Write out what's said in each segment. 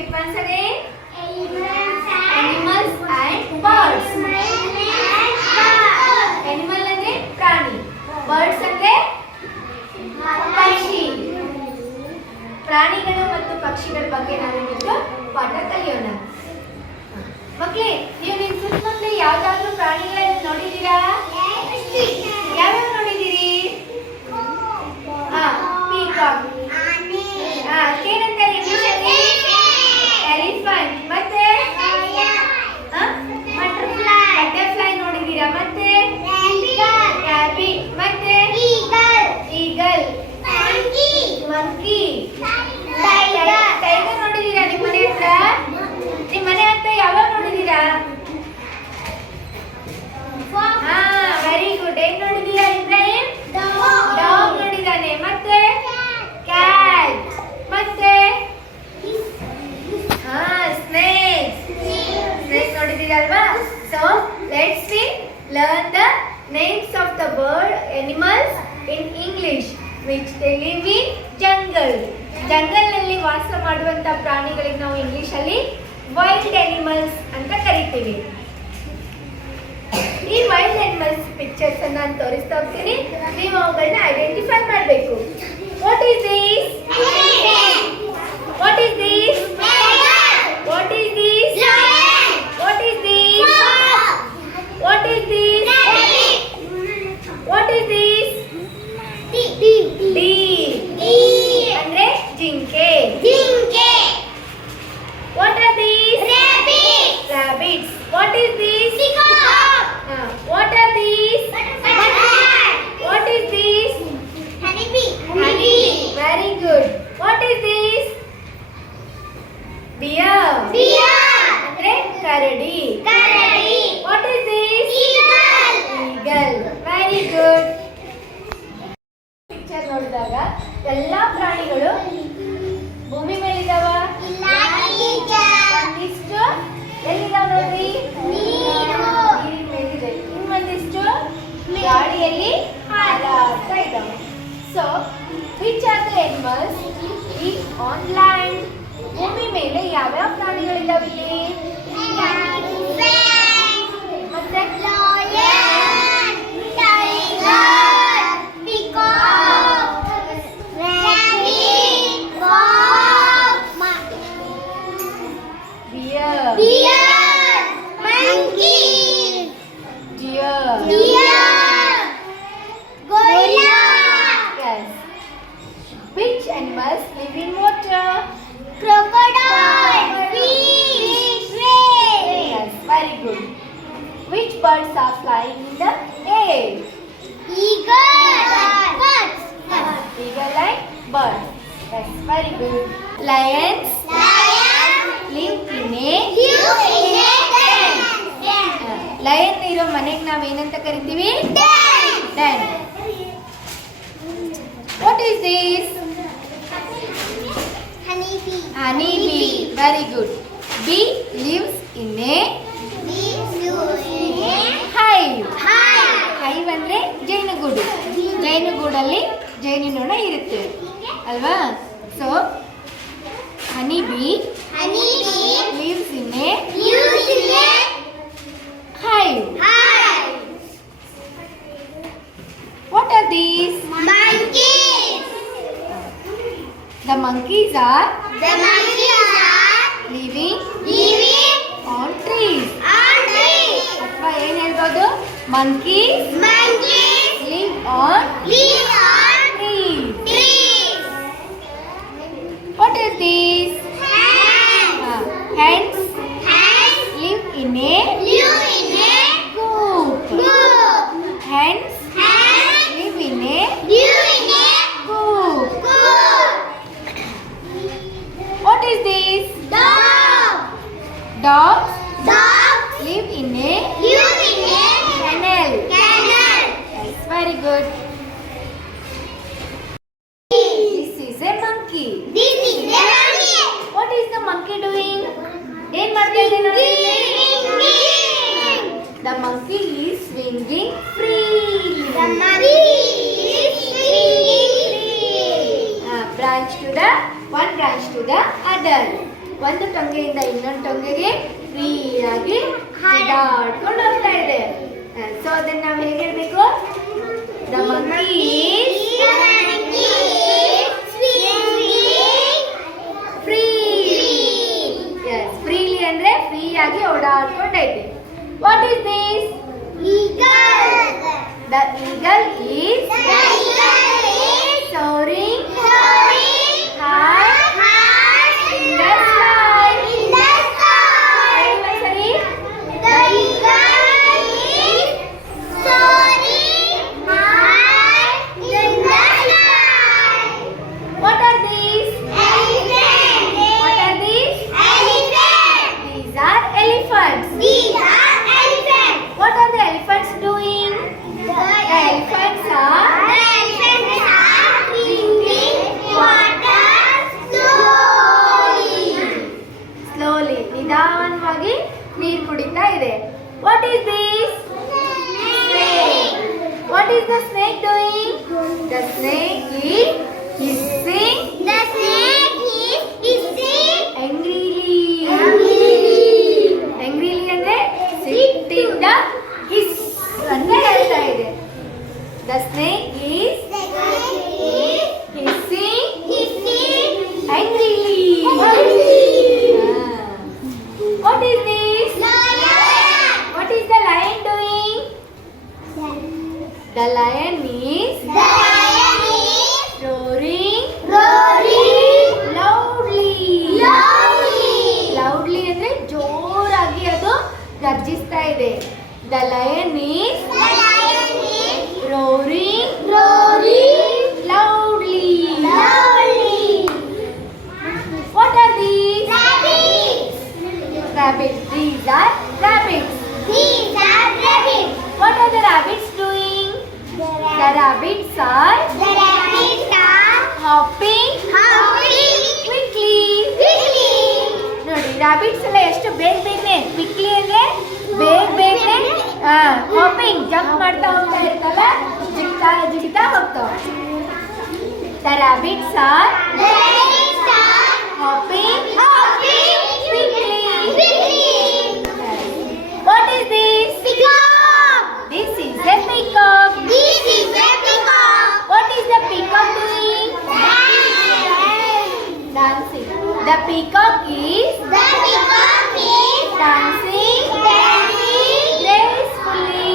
it once again. Animals and birds. Animal ಅಂದ್ರೆ ಪ್ರಾಣಿ, birds ಅಂದ್ರೆ ಪಕ್ಷಿ. ಪ್ರಾಣಿಗಳು ಮತ್ತು ಪಕ್ಷಿಗಳ ಬಗ್ಗೆ ನಾವಿವತ್ತು ಪಾಠ ಕಲಿಯೋಣ. ಮಕ್ಕಳೇ, ನೀವು ನಿಮ್ಮ ಸುತ್ತಮುತ್ತಲು ಯಾವ್ದಾದ್ರು ಪ್ರಾಣಿಗಳನ್ನ ನೋಡಿದ್ದೀರಾ? ಯಾವ್ಯಾವ ನೋಡಿದ್ದೀರಿ? ಪೀಕಾಕ್, ಏನಂತಾರೆ ಇಂಗ್ಲಿಷಲ್ಲಿ? ಎಲಿಫೆಂಟ್. ಮತ್ತೆ ಬಟರ್ಫ್ಲೈ ನೋಡಿದ್ದೀರಾ? ಮತ್ತೆ ಕ್ಯಾಬಿಟ್. ಮತ್ತೆ ಈಗಲ್, ಮಂಕಿ, ಟೈಗರ್ ನೋಡಿದ್ದೀರಾ? ನಿಮ್ಮ ಮನೆ ಹತ್ರ ಯಾವಾಗ ನೋಡಿದ್ದೀರಾ? Very good. ಏನ್ ನೋಡಿದ್ದೀರಾ ಇಬ್ರಾಹಿಂ? ಡಾಗ್ ನೋಡಿದಾನೆ. ಮತ್ತೆ ಕ್ಯಾಟ್. ಮತ್ತೆ ಸ್ನೇಕ್ ನೋಡಿದ್ದೀರಲ್ವಾ? So let's we learn the names of the bird animals in English which they live in jungle. Jungle ನಲ್ಲಿ ವಾಸ ಮಾಡುವಂತ ಪ್ರಾಣಿಗಳಿಗೆ ನಾವು ಇಂಗ್ಲಿಷ್ ಅಲ್ಲಿ ವೈಲ್ಡ್ ಅನಿಮಲ್ಸ್ ಅಂತ ಕರಿತೀವಿ. ಈ ವೈಲ್ಡ್ ಅನಿಮಲ್ಸ್ ಪಿಕ್ಚರ್ಸ್ ಅನ್ನ ನಾನು ತೋರಿಸ್ತಾ ಹೋಗ್ತೀನಿ. ನೀವು ಅವುಗಳನ್ನ ಐಡೆಂಟಿಫೈ ಮಾಡಬೇಕು. What is this? What is this? What is this? What is this? What is this? What is this? ಅಂದ್ರೆ ಜಿಂಕೆ. What are these? Rabbits. What is this? What are these? What is this? Honey. Very good. What is this? Bear. ಅಂದ್ರೆ ಕರಡಿ. What is this? Eagle. Very good. Picture ನೋಡಿದಾಗ ಎಲ್ಲಾ ಪ್ರಾಣಿಗಳು ಭೂಮಿ ಮೇಲಿದಾವ? ಒಂದಿಷ್ಟು ಎಲ್ಲಿದಾವ ನೋಡ್ರಿ? ನೀರಿನ ಮೇಲಿದೆ. ಇನ್ನೊಂದಿಷ್ಟು ಗಾಳಿಯಲ್ಲಿ ಹಾರಾಡ್ತಾ ಇದಾವೆ. So which are the animals live on land? ಭೂಮಿ ಮೇಲೆ ಯಾವ್ಯಾವ ಪ್ರಾಣಿಗಳಿದಾವೆ ಇಲ್ಲಿ? ಮತ್ತೆ Which animals live in water? Crocodile, fish, Yes, very good. Which birds are flying in the air? eagle, birds, Eagle and birds. Yes, very good. Lions live in a den. Lion ಇರೋ ಮನೆಗೆ ನಾವು ಏನಂತ ಕರಿತೀವಿ? Den. What is this? Honey bee. Very good. Bee lives in a hive. Hive ಅಂದ್ರೆ ಜೇನುಗೂಡು. ಜೇನುಗೂಡಲ್ಲಿ ಜೇನುನೊಣ ಇರುತ್ತೆ ಅಲ್ವಾ? So honey bee lives in a hive. What are these? monkeys. The monkeys are living on trees. ಅಥವಾ ಏನು ಹೇಳ್ಬೋದು? Monkeys live on trees. What is this? Hens live in a coop. Hens live in a coop. What is this? Dogs live in a kennel. Yes, very good. This is a monkey. What is the monkey doing? ಏನ್ ಮಾಡ್ತಾ ಇದೆ ನೋಡಿ? The monkey is swinging freely. Branch to the one branch to the other. ಒಂದು ಟೊಂಗೆಯಿಂದ ಇನ್ನೊಂದು ಟೊಂಗೆಗೆ ಫ್ರೀಯಾಗಿ ಜಿಗಾಡ್ಕೊಂಡು ಹೋಗ್ತಾ ಇದೆ. So ಅದನ್ನ ನಾವು ಹೇಗೆ ಹೇಳ್ಬೇಕು? The monkey free. Yes, freely ಅಂದ್ರೆ ಫ್ರೀ ಆಗಿ ಓಡಾಡ್ಕೊಂಡೈತೆ. What is this? The eagle is soaring high in the sky. Sorry. The eagle is soaring high in the sky. What are these? Elephant. What are these? Elephant. These are elephants. These are elephants. What are the elephants doing? The elephants are drinking water slowly. slowly, ನಿಧಾನವಾಗಿ ನೀರು ಕುಡಿತಾ ಇದೆ. What is this? Snake. What is the snake doing? The snake is hissing The snake is hissing angrily. Angrily ಅಂದ್ರೆ ಸಿಟ್ಟಿಂದ his ಅಂತ ಹೇಳ್ತಾ ಇದೆ. The snake is hissing angrily. What is this? What is the lion doing? The lion is roaring loudly. Loudly ಅಂದ್ರೆ ಜೋರಾಗಿ ಅದು ಗರ್ಜಿಸ್ತಾ ಇದೆ. The lion is roaring loudly. What are these? Rabbits. These are rabbits. What are the rabbits doing? The rabbits are hopping quickly. ನೋಡಿ, ರಾಬಿಟ್ಸ್ ಎಲ್ಲ ಎಷ್ಟು ಬೇಗನೆ quickly ಅಂದ್ರೆ ಬೇಗನೆ ಹಾಪಿಂಗ್ ಜಂಪ್ ಮಾಡ್ತಾ ಹೋಗ್ತಾ ಇರ್ತಲ್ಲ, ಜಿಗ್ತಾ ಹೋಗ್ತಾವ. The rabbits are hopping quickly. What is this? This is a peacock. What is the peacock doing? Dancing. The peacock is dancing gracefully.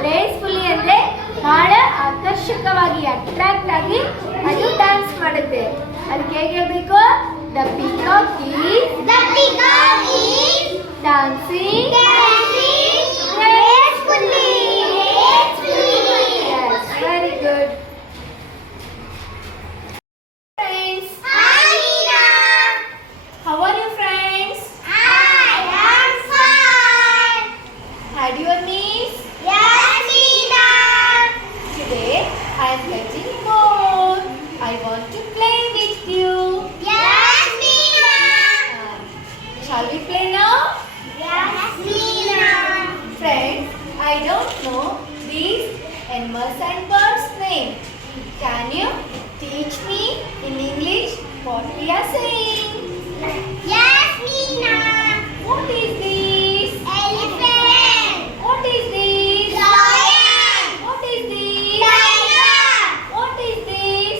Gracefully ಅಂದ್ರೆ ಬಹಳ ಆಕರ್ಷಕವಾಗಿ ಅಟ್ರಾಕ್ಟ್ ಆಗಿ ಅದು ಡ್ಯಾನ್ಸ್ ಮಾಡುತ್ತೆ. ಅದಕ್ಕೆ ಹೇಗೆ ಹೇಳ್ಬೇಕು? The peacock is dancing gracefully. Yes, very good. Friends, how are you friends? Had your meals? Today I am getting bored. I want to play with you. Shall we play now? Friends, I don't know these animals and birds' name. Can you teach me in English what we are saying? What is this? What is this? What is this? What is this?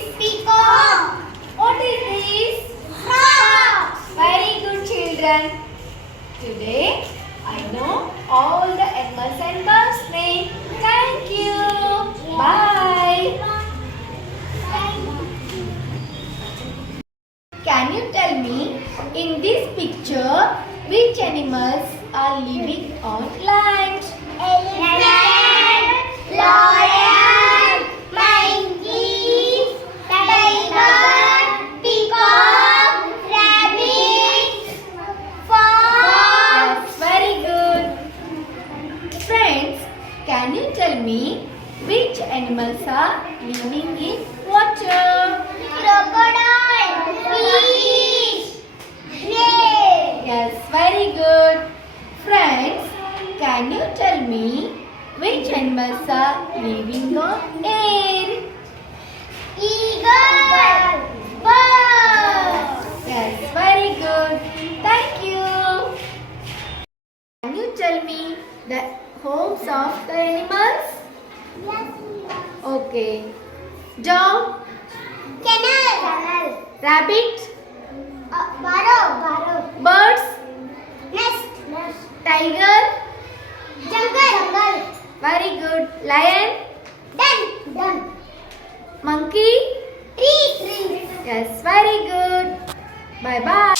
What is this? Very good children. Today I know all the animals and birds' name. Thank you. Bye. Can you tell me in this picture which animals are living on land? Lion, monkey, tiger, peacock, rabbit, fox. That's very good. Friends, can you tell me which animals are living in water? Crocodile, fish, snake. Yes, very good. Friends, can you tell me which animals are living on air? Eagle, bird. Yes, Homes of the animals? Yes. Okay. Dog, Kennel. rabbit, Burrow. birds, Nest. tiger. Jungle. Very good. Lion, Done. monkey. Tree. Yes, very good. Bye bye.